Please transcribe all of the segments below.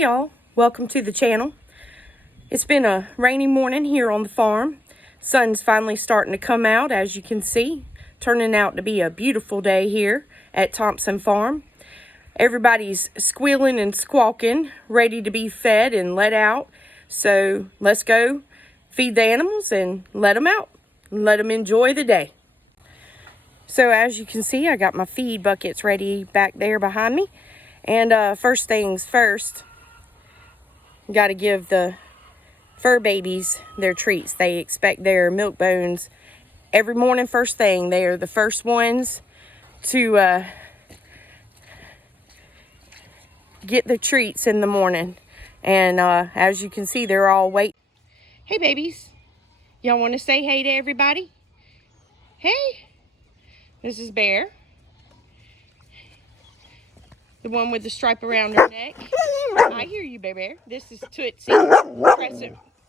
Hey y'all, welcome to the channel. It's been a rainy morning here on the farm. Sun's finally starting to come out, as you can see. Turning out to be a beautiful day here at Thompson Farm. Everybody's squealing and squawking, ready to be fed and let out. So let's go feed the animals and let them out. Let them enjoy the day. So as you can see, I got my feed buckets ready back there behind me. And first things first, got to give the fur babies their treats. They expect their milk bones every morning first thing. They are the first ones to get the treats in the morning. And as you can see, they're all waiting. Hey babies, y'all want to say hey to everybody? Hey, this is Bear, the one with the stripe around her neck. I hear you, Bear. This is Tootsie.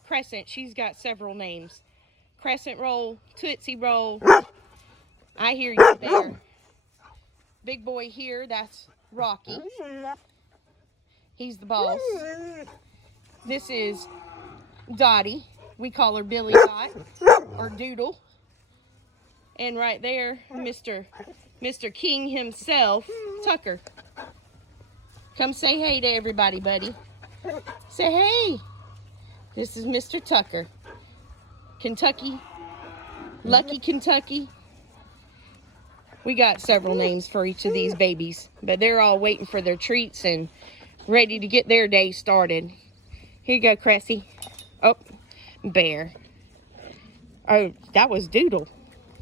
Crescent. She's got several names. Crescent Roll, Tootsie Roll. I hear you, Bear. Big boy here, that's Rocky. He's the boss. This is Dottie. We call her Billy Dot or Doodle. And right there, Mr. King himself, Tucker. Come say hey to everybody, buddy. Say hey. This is Mr. Tucker. Kentucky. Lucky Kentucky. We got several names for each of these babies, but they're all waiting for their treats and ready to get their day started. Here you go, Cressy. Oh, Bear. Oh, that was Doodle.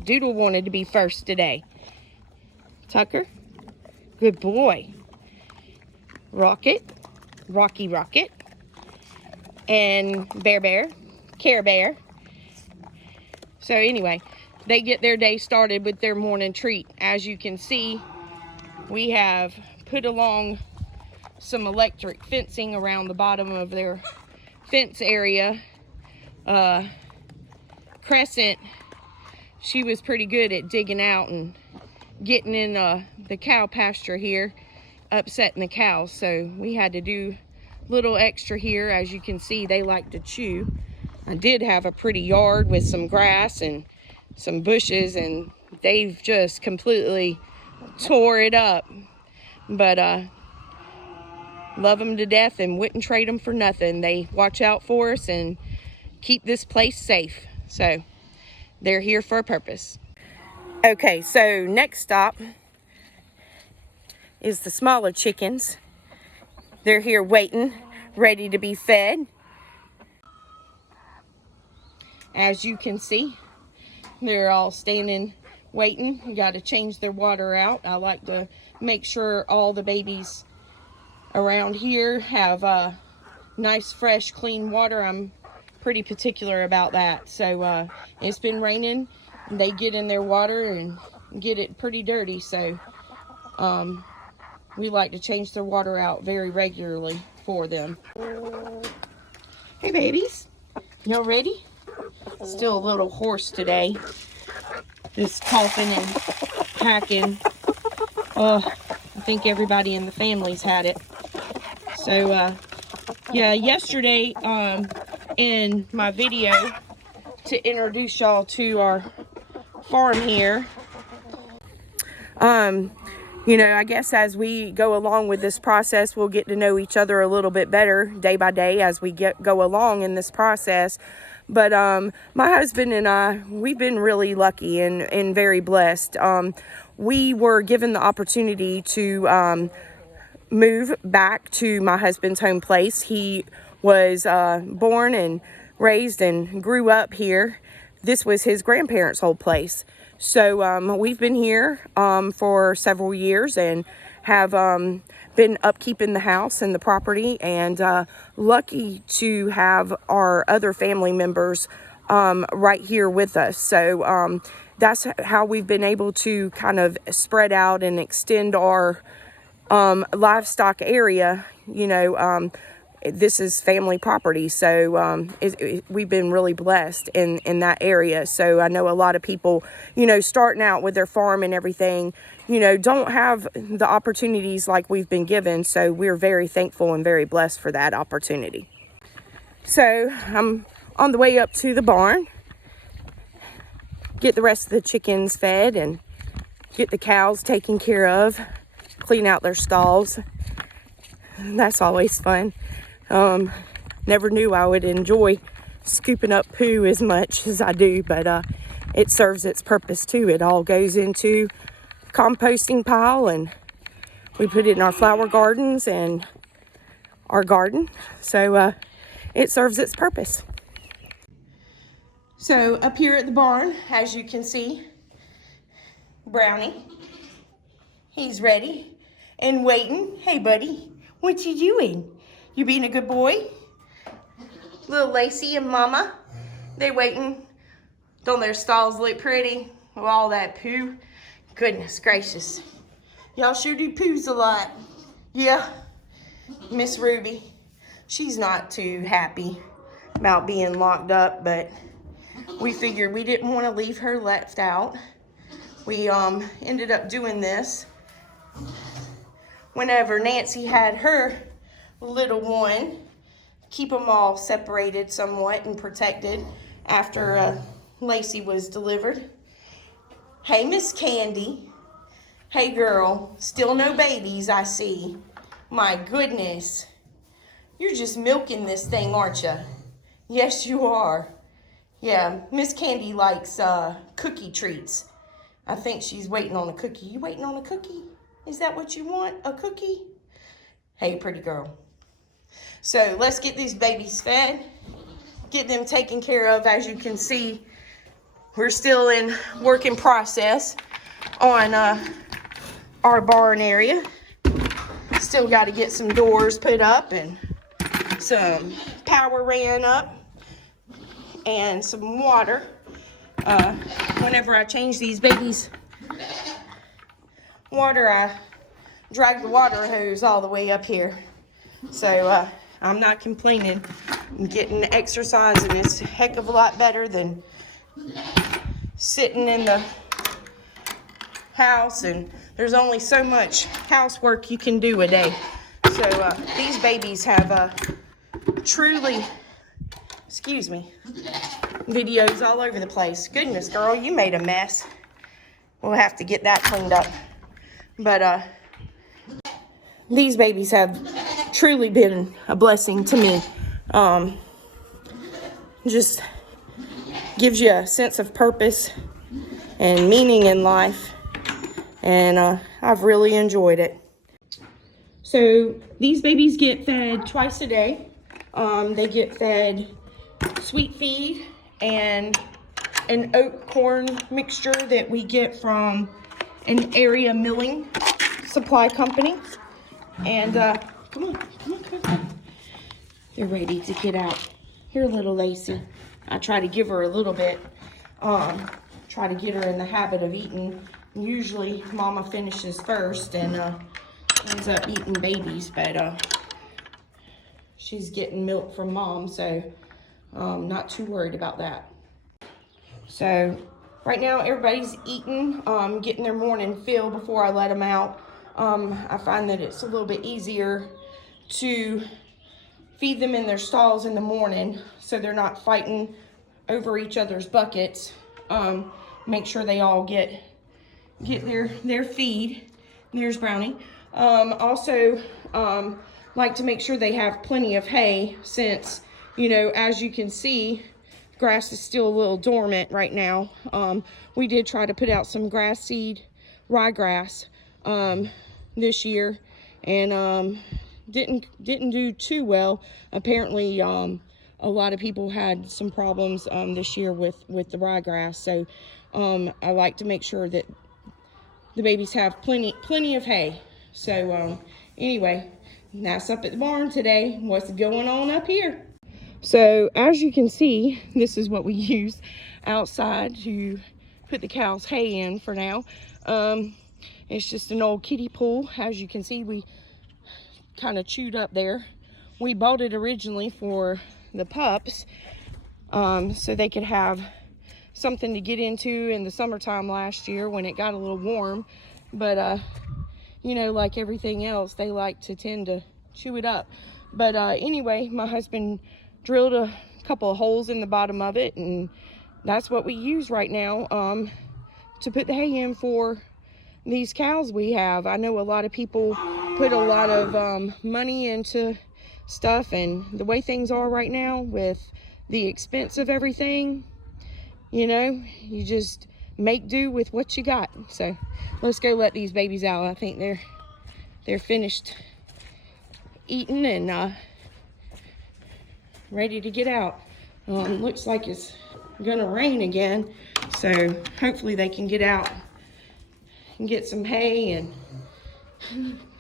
Doodle wanted to be first today. Tucker. Good boy. Rocket. Rocky Rocket. And Bear. Care Bear. So anyway, they get their day started with their morning treat. As you can see, we have put along some electric fencing around the bottom of their fence area. Crescent, she was pretty good at digging out and getting in the cow pasture here, upsetting the cows. So we had to do a little extra here. As you can see, they like to chew. I did have a pretty yard with some grass and some bushes, and they've just completely tore it up. But love them to death and wouldn't trade them for nothing. They watch out for us and keep this place safe. So they're here for a purpose. Okay, so next stop is the smaller chickens. They're here waiting, ready to be fed. As you can see, they're all standing waiting. You got to change their water out. I like to make sure all the babies around here have nice, fresh, clean water. I'm pretty particular about that. So it's been raining, and they get in their water and get it pretty dirty. So we like to change their water out very regularly for them. Hey babies, y'all ready? Still a little hoarse today. Just coughing and hacking. Oh, I think everybody in the family's had it. So yeah, yesterday in my video to introduce y'all to our farm here, you know, I guess as we go along with this process, we'll get to know each other a little bit better day by day as we go along in this process. But my husband and I, we've been really lucky and very blessed. We were given the opportunity to move back to my husband's home place. He was born and raised and grew up here. This was his grandparents' old place. So we've been here for several years and have been upkeeping the house and the property, and lucky to have our other family members right here with us. So that's how we've been able to kind of spread out and extend our livestock area. You know, this is family property, so we've been really blessed in that area. So I know a lot of people, you know, starting out with their farm and everything, you know, don't have the opportunities like we've been given. So we're very thankful and very blessed for that opportunity. So I'm on the way up to the barn, get the rest of the chickens fed and get the cows taken care of, clean out their stalls. That's always fun. Never knew I would enjoy scooping up poo as much as I do, but it serves its purpose too. It all goes into composting pile, and we put it in our flower gardens and our garden. So it serves its purpose. So up here at the barn, as you can see, Brownie, he's ready and waiting. Hey buddy, what you doing? You being a good boy? Little Lacey and Mama, they waiting. Don't their stalls look pretty with all that poo? Goodness gracious. Y'all sure do poos a lot. Yeah. Miss Ruby, she's not too happy about being locked up, but we figured we didn't want to leave her left out. We ended up doing this whenever Nancy had her little one, keep them all separated somewhat and protected after Lacey was delivered. Hey, Miss Candy. Hey, girl. Still no babies, I see. My goodness. You're just milking this thing, aren't you? Yes, you are. Yeah, Miss Candy likes cookie treats. I think she's waiting on a cookie. You waiting on a cookie? Is that what you want, a cookie? Hey, pretty girl. So let's get these babies fed, get them taken care of. As you can see, we're still in work in process on our barn area. Still got to get some doors put up and some power ran up and some water. Whenever I change these babies' water, I drag the water hose all the way up here. So I'm not complaining. I'm getting exercise, and it's a heck of a lot better than sitting in the house, and there's only so much housework you can do a day. So these babies have truly, excuse me, videos all over the place. Goodness, girl, you made a mess. We'll have to get that cleaned up. But these babies have truly been a blessing to me. Just gives you a sense of purpose and meaning in life, and I've really enjoyed it. So these babies get fed twice a day. They get fed sweet feed and an oat corn mixture that we get from an area milling supply company. And come on. They're ready to get out. Here, little Lacey. I try to give her a little bit. Try to get her in the habit of eating. Usually Mama finishes first and ends up eating babies, but she's getting milk from Mom, so not too worried about that. So right now everybody's eating, getting their morning fill before I let them out. I find that it's a little bit easier to feed them in their stalls in the morning so they're not fighting over each other's buckets. Make sure they all get their feed. There's Brownie. Also like to make sure they have plenty of hay, since, you know, as you can see, grass is still a little dormant right now. We did try to put out some grass seed, ryegrass, this year, and didn't do too well. Apparently a lot of people had some problems this year with the ryegrass, so I like to make sure that the babies have plenty of hay. So anyway, that's up at the barn today. What's going on up here? So as you can see, this is what we use outside to put the cows' hay in for now. It's just an old kiddie pool. As you can see, we kind of chewed up there. We bought it originally for the pups, so they could have something to get into in the summertime last year when it got a little warm. but you know, like everything else, they like to tend to chew it up. But anyway, my husband drilled a couple of holes in the bottom of it, and that's what we use right now to put the hay in for these cows we have. I know a lot of people put a lot of money into stuff, and the way things are right now with the expense of everything, you know, you just make do with what you got. So let's go let these babies out. I think they're finished eating and ready to get out. Looks like it's gonna rain again, so hopefully they can get out and get some hay. And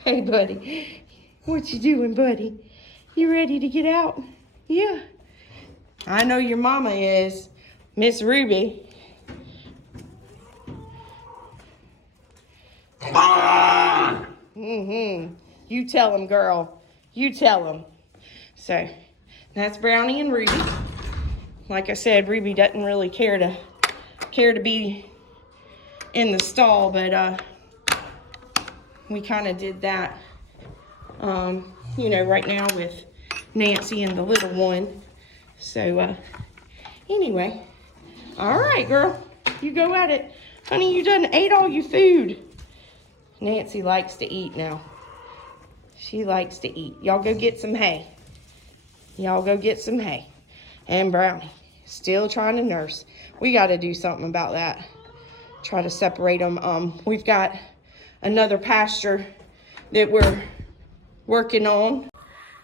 hey buddy, what you doing, buddy? You ready to get out? Yeah, I know your mama is, Miss Ruby. You tell him, girl. You tell him. So that's Brownie and Ruby. Like I said, Ruby doesn't really care to be in the stall, but we kind of did that, you know, right now with Nancy and the little one. So anyway, all right, girl, you go at it. Honey, you done ate all your food. Nancy likes to eat now. She likes to eat. Y'all go get some hay. Y'all go get some hay. And Brownie, still trying to nurse. We got to do something about that. Try to separate them. We've got another pasture that we're working on.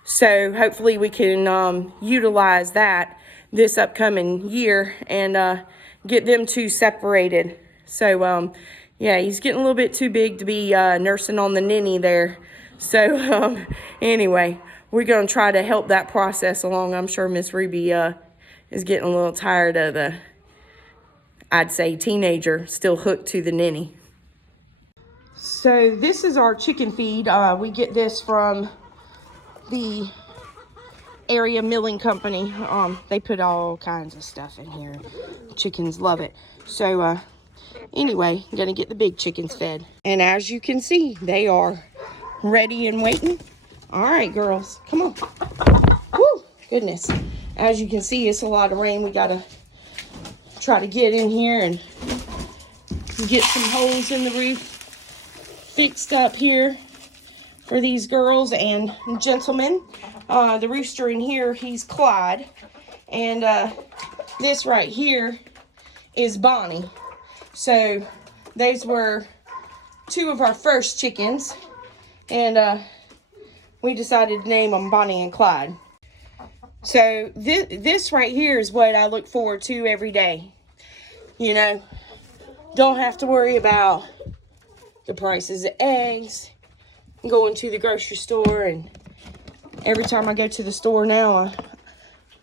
So hopefully we can utilize that this upcoming year and get them two separated. So yeah, he's getting a little bit too big to be nursing on the ninny there. So anyway, we're going to try to help that process along. I'm sure Miss Ruby is getting a little tired of the, I'd say, teenager still hooked to the ninny. So this is our chicken feed. We get this from the area milling company. They put all kinds of stuff in here. Chickens love it. So anyway, I'm gonna get the big chickens fed. And as you can see, they are ready and waiting. All right, girls, come on. Woo, goodness. As you can see, it's a lot of rain. We gotta try to get in here and get some holes in the roof fixed up here for these girls and gentlemen. The rooster in here, he's Clyde. And this right here is Bonnie. So those were two of our first chickens. And we decided to name them Bonnie and Clyde. So this right here is what I look forward to every day. You know, don't have to worry about the prices of eggs, going to the grocery store, and every time I go to the store now, I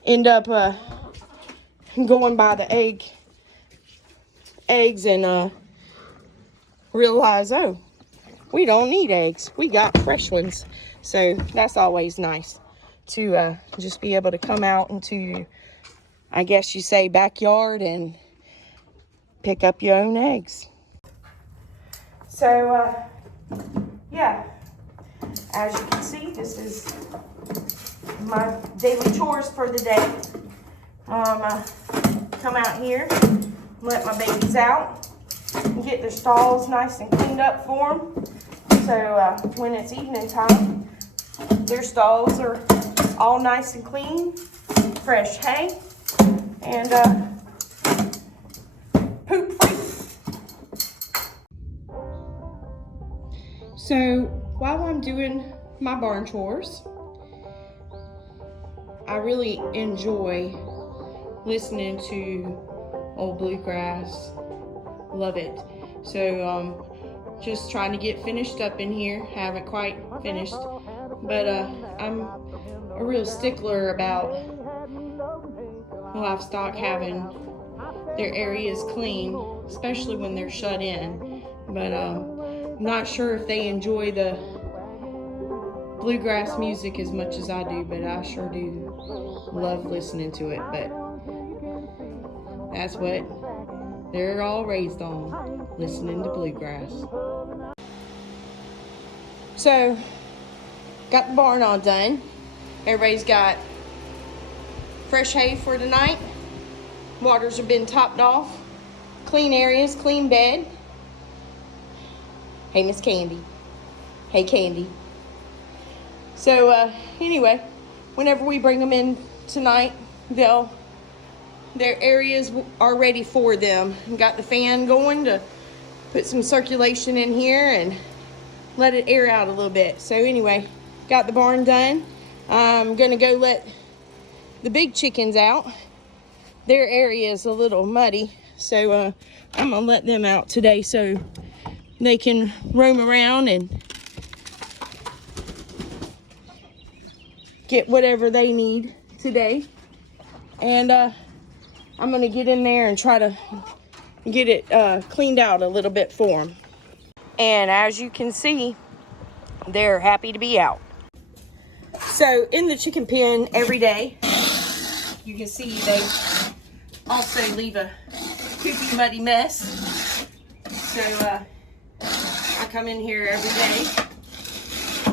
end up going by the eggs and realize, oh, we don't need eggs. We got fresh ones. So that's always nice to just be able to come out into, I guess you say, backyard and pick up your own eggs. So yeah, as you can see, this is my daily chores for the day. Come out here, let my babies out, and get their stalls nice and cleaned up for them. So when it's evening time, their stalls are all nice and clean, fresh hay, and poop free. So while I'm doing my barn chores, I really enjoy listening to old bluegrass. Love it. So just trying to get finished up in here. Haven't quite finished, but I'm a real stickler about livestock having their areas clean, especially when they're shut in. But I'm not sure if they enjoy the bluegrass music as much as I do, but I sure do love listening to it. But that's what they're all raised on, listening to bluegrass. So, got the barn all done. Everybody's got fresh hay for tonight. Waters have been topped off. Clean areas, clean bed. Hey, Miss Candy. Hey, Candy. So, anyway, whenever we bring them in tonight, their areas are ready for them. Got the fan going to put some circulation in here and let it air out a little bit. So anyway, got the barn done. I'm gonna go let the big chickens out. Their area is a little muddy, so I'm gonna let them out today so they can roam around and get whatever they need today. And I'm gonna get in there and try to get it cleaned out a little bit for them. And as you can see, they're happy to be out. So in the chicken pen every day, you can see they also leave a poopy, muddy mess. So I come in here every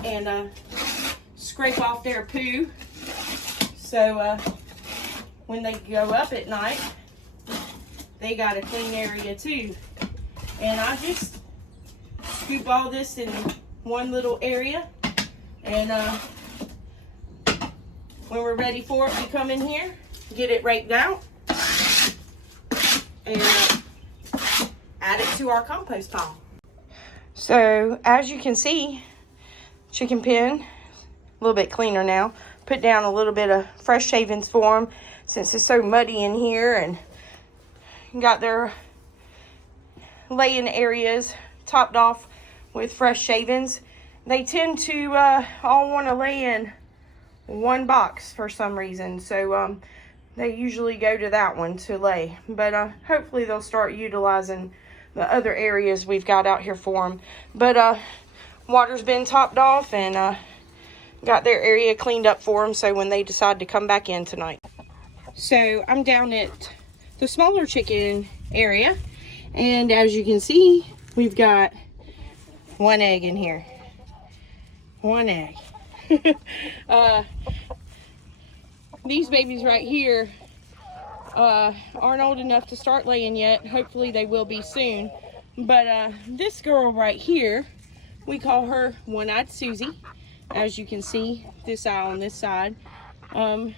day and scrape off their poo. So when they go up at night, they got a clean area too. And I just scoop all this in one little area, and when we're ready for it, we come in here, get it raked out, and add it to our compost pile. So as you can see, chicken pen, a little bit cleaner now. Put down a little bit of fresh shavings for them since it's so muddy in here, and got their laying areas topped off with fresh shavings. They tend to all want to lay in one box for some reason, so they usually go to that one to lay. But hopefully they'll start utilizing the other areas we've got out here for them. But water's been topped off and got their area cleaned up for them, so when they decide to come back in tonight. So I'm down at the smaller chicken area, and as you can see, we've got one egg in here. One egg. These babies right here aren't old enough to start laying yet. Hopefully they will be soon. But this girl right here, we call her One-Eyed Susie. As you can see, this eye on this side is a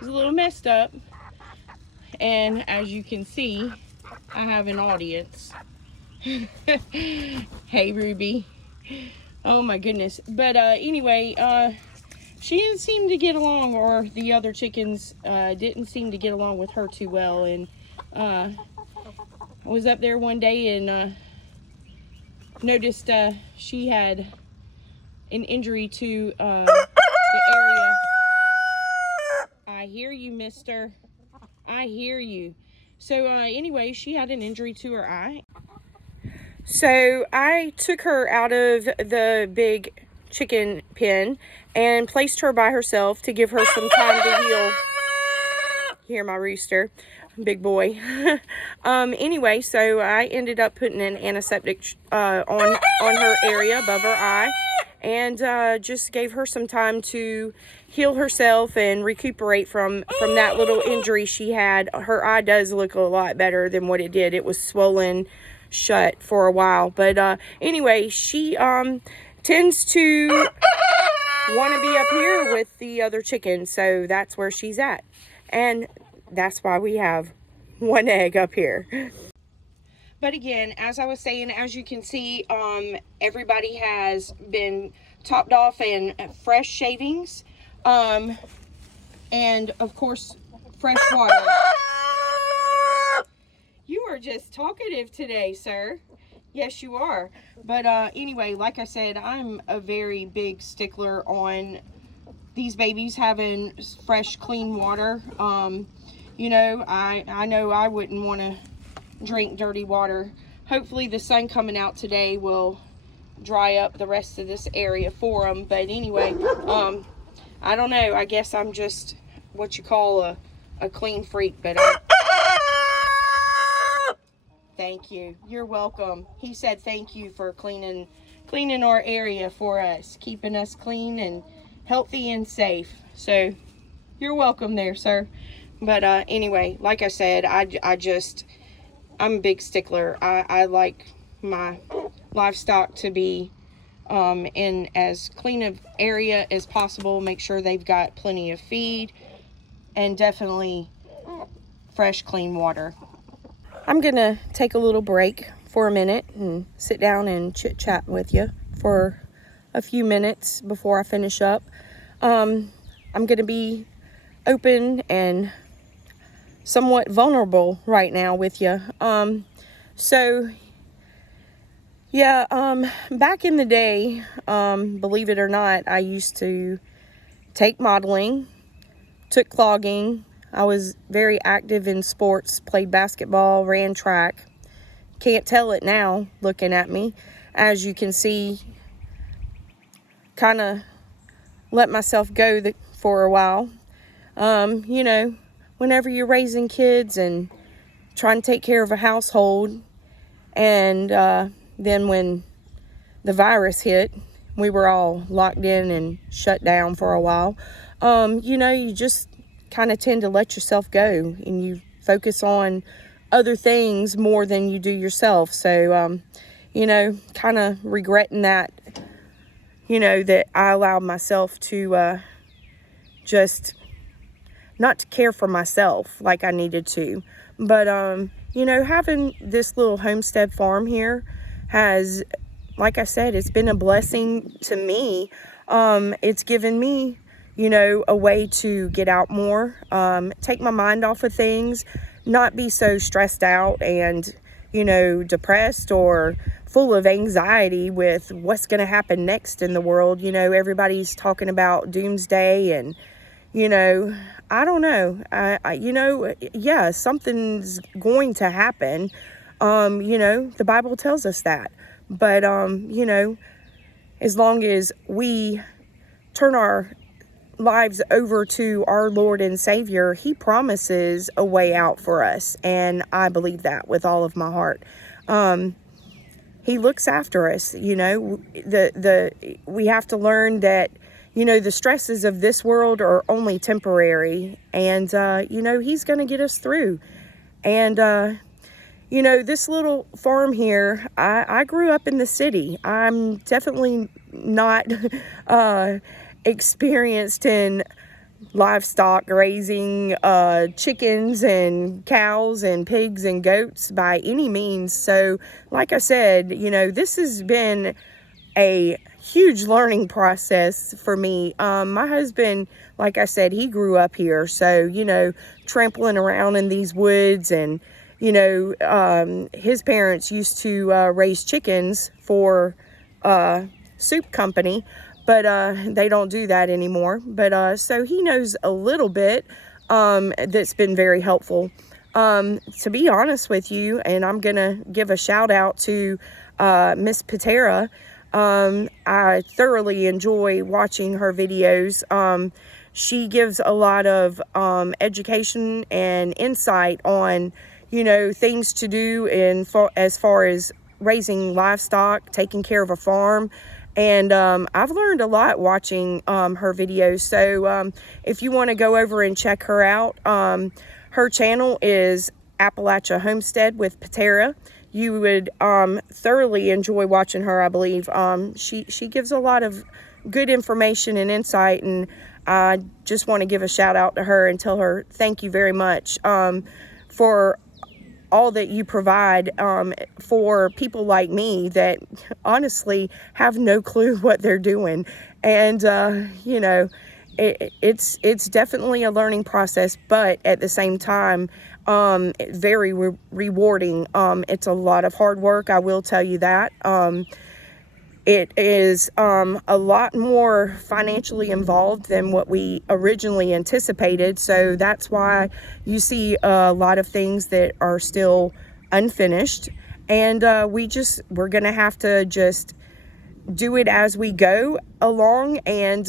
little messed up. And as you can see, I have an audience. Hey, Ruby. Oh my goodness. But anyway, she didn't seem to get along, or the other chickens didn't seem to get along with her too well. And I was up there one day and noticed she had an injury to the area. I hear you, mister. I hear you. So anyway, she had an injury to her eye. So I took her out of the big chicken pen and placed her by herself to give her some time to heal. Hear my rooster, big boy. Anyway, so I ended up putting an antiseptic on her area above her eye, and just gave her some time to heal herself and recuperate from that little injury she had. Her eye does look a lot better than what it did. It was swollen shut for a while. But anyway, she tends to want to be up here with the other chickens, so that's where she's at. And that's why we have one egg up here. But again, as I was saying, as you can see, everybody has been topped off and fresh shavings, and of course fresh water. You are just talkative today, sir. Yes, you are. But anyway, like I said, I'm a very big stickler on these babies having fresh, clean water. You know, I know I wouldn't want to drink dirty water. Hopefully the sun coming out today will dry up the rest of this area for them. But anyway, I don't know. I guess I'm just what you call a clean freak. But thank you. You're welcome. He said thank you for cleaning cleaning our area for us, keeping us clean and healthy and safe. So you're welcome there, sir. But anyway, like I said, I'm a big stickler. I like my livestock to be in as clean of area as possible. Make sure they've got plenty of feed and definitely fresh, clean water. I'm gonna take a little break for a minute and sit down and chit chat with you for a few minutes before I finish up. I'm gonna be open and somewhat vulnerable right now with you. Back in the day, believe it or not, I used to take modeling, took clogging. I was very active in sports, played basketball, ran track. Can't tell it now looking at me. As you can see, kind of let myself go for a while. Whenever you're raising kids and trying to take care of a household, and then when the virus hit, we were all locked in and shut down for a while. You just kind of tend to let yourself go and you focus on other things more than you do yourself. So, kind of regretting that, that I allowed myself to just not to care for myself like I needed to. But, having this little homestead farm here has, like I said, it's been a blessing to me. It's given me, a way to get out more, take my mind off of things, not be so stressed out and, depressed or full of anxiety with what's going to happen next in the world. Everybody's talking about doomsday and, I don't know. Something's going to happen. The Bible tells us that. But, as long as we turn our lives over to our Lord and Savior, He promises a way out for us. And I believe that with all of my heart. He looks after us, we have to learn that, the stresses of this world are only temporary, and, He's going to get us through. And, this little farm here, I grew up in the city. I'm definitely not experienced in livestock raising, chickens and cows and pigs and goats by any means. So, like I said, this has been a huge learning process for me. My husband, like I said, he grew up here. So, trampling around in these woods and, his parents used to raise chickens for soup company, but they don't do that anymore. But so he knows a little bit that's been very helpful. To be honest with you, and I'm going to give a shout out to Miss Patera. I thoroughly enjoy watching her videos. She gives a lot of education and insight on, things to do as far as raising livestock, taking care of a farm. And I've learned a lot watching her videos. So if you want to go over and check her out, her channel is Appalachia Homestead with Patera. You would thoroughly enjoy watching her, I believe. She gives a lot of good information and insight, and I just want to give a shout out to her and tell her thank you very much for all that you provide for people like me that honestly have no clue what they're doing. And, it's definitely a learning process, but at the same time, very rewarding. It's a lot of hard work, I will tell you that. It is a lot more financially involved than what we originally anticipated. So that's why you see a lot of things that are still unfinished. And we're going to have to just do it as we go along and,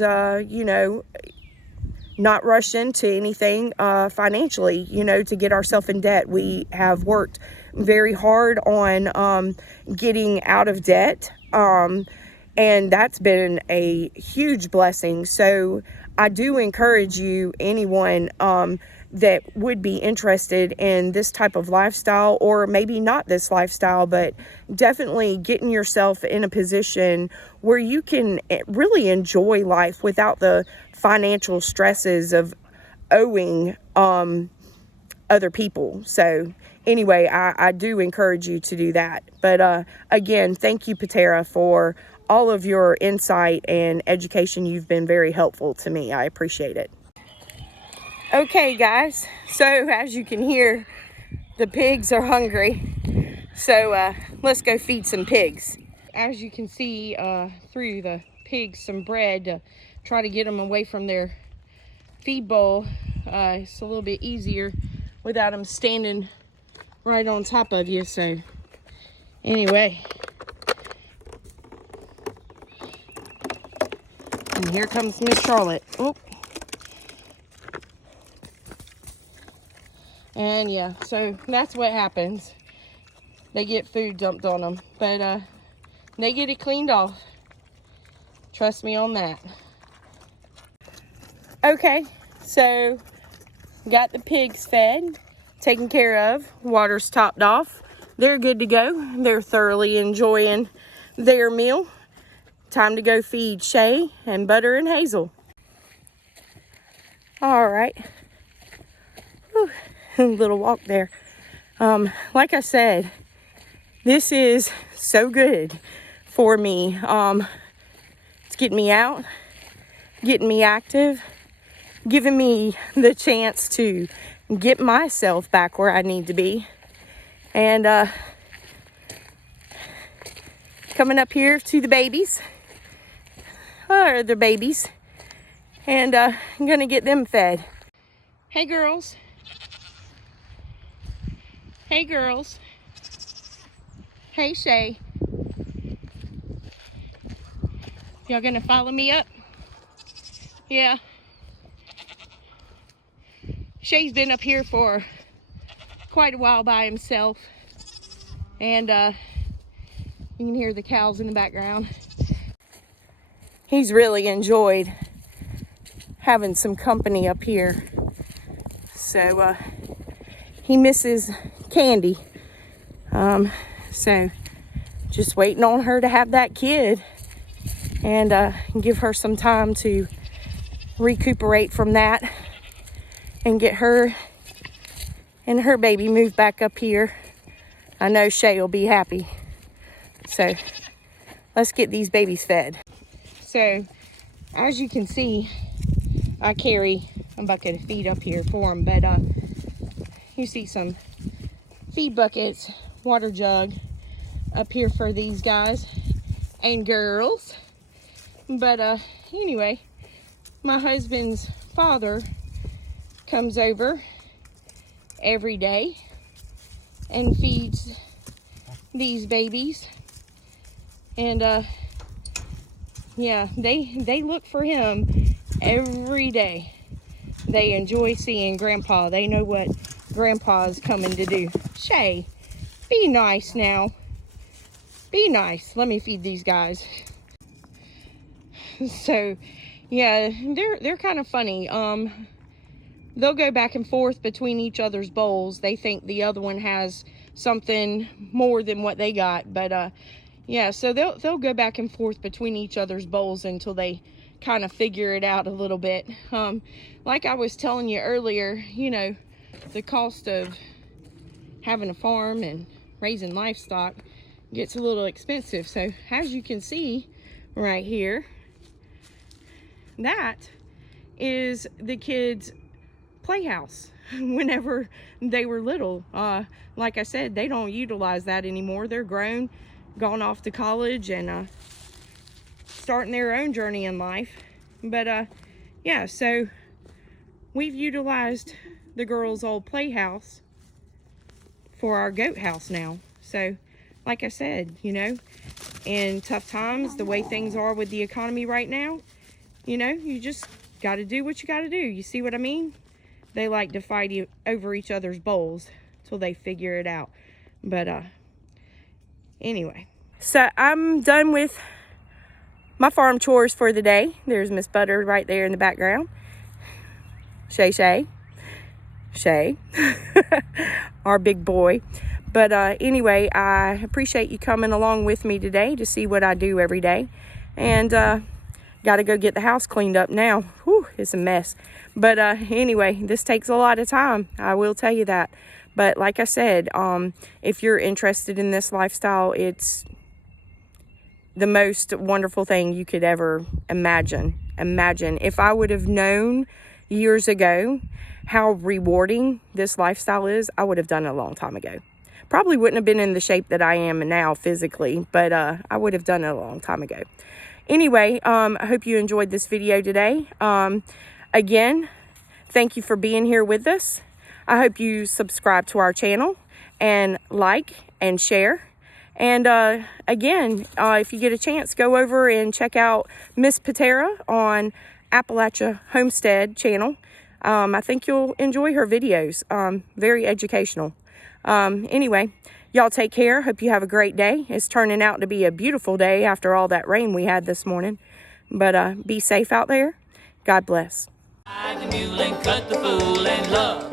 not rush into anything financially, to get ourselves in debt. We have worked very hard on getting out of debt. And that's been a huge blessing. So I do encourage you, anyone that would be interested in this type of lifestyle, or maybe not this lifestyle, but definitely getting yourself in a position where you can really enjoy life without the financial stresses of owing other people. So anyway, I do encourage you to do that. But again, thank you, Patera, for all of your insight and education. You've been very helpful to me. I appreciate it. Okay, guys, so as you can hear, the pigs are hungry. So let's go feed some pigs. As you can see through the pigs some bread to try to get them away from their feed bowl. It's a little bit easier without them standing right on top of you. So anyway, and here comes Miss Charlotte. Oop. And yeah, so that's what happens. They get food dumped on them, but they get it cleaned off. Trust me on that. Okay, so got the pigs fed, taken care of, water's topped off. They're good to go. They're thoroughly enjoying their meal. Time to go feed Shay and Butter and Hazel. All right. Whew. Little walk there. Like I said, this is so good for me. It's getting me out, getting me active, giving me the chance to get myself back where I need to be. And coming up here to the babies, or the babies, and I'm gonna get them fed. Hey girls. Hey girls. Hey Shay. Y'all gonna follow me up? Yeah. Shay's been up here for quite a while by himself. And you can hear the cows in the background. He's really enjoyed having some company up here. So he misses Candy. So just waiting on her to have that kid and give her some time to recuperate from that and get her and her baby moved back up here. I know Shay will be happy. So let's get these babies fed. So as you can see, I carry a bucket of feed up here for them, but you see some feed buckets, water jug up here for these guys and girls. But anyway, my husband's father comes over every day and feeds these babies. And yeah, they look for him every day. They enjoy seeing Grandpa. They know what Grandpa's coming to do. Shay, be nice now. Be nice. Let me feed these guys. So yeah, they're kind of funny. They'll go back and forth between each other's bowls. They think the other one has something more than what they got, but yeah, so they'll go back and forth between each other's bowls until they kind of figure it out a little bit. Like I was telling you earlier, you know, the cost of having a farm and raising livestock gets a little expensive. So as you can see right here, that is the kids' playhouse whenever they were little. Like I said, they don't utilize that anymore. They're grown, gone off to college, and starting their own journey in life. But yeah, so we've utilized the girls' old playhouse for our goat house now. So like I said, you know, in tough times, the way things are with the economy right now, you know, you just got to do what you got to do. You see what I mean? They like to fight over each other's bowls till they figure it out. But anyway, so I'm done with my farm chores for the day. There's Miss Butter right there in the background. Shay, our big boy. But anyway, I appreciate you coming along with me today to see what I do every day. And got to go get the house cleaned up now. Whew, it's a mess. But anyway, this takes a lot of time. I will tell you that. But like I said, if you're interested in this lifestyle, it's the most wonderful thing you could ever imagine. If I would have known years ago how rewarding this lifestyle is, I would have done it a long time ago. Probably wouldn't have been in the shape that I am now physically, but I would have done it a long time ago. Anyway, I hope you enjoyed this video today. Again, thank you for being here with us. I hope you subscribe to our channel and like and share. And again, if you get a chance, go over and check out Miss Patera on Appalachia Homestead channel. I think you'll enjoy her videos. Very educational. Anyway, y'all take care. Hope you have a great day. It's turning out to be a beautiful day after all that rain we had this morning. But be safe out there. God bless. Ride the mule and cut the fool and love.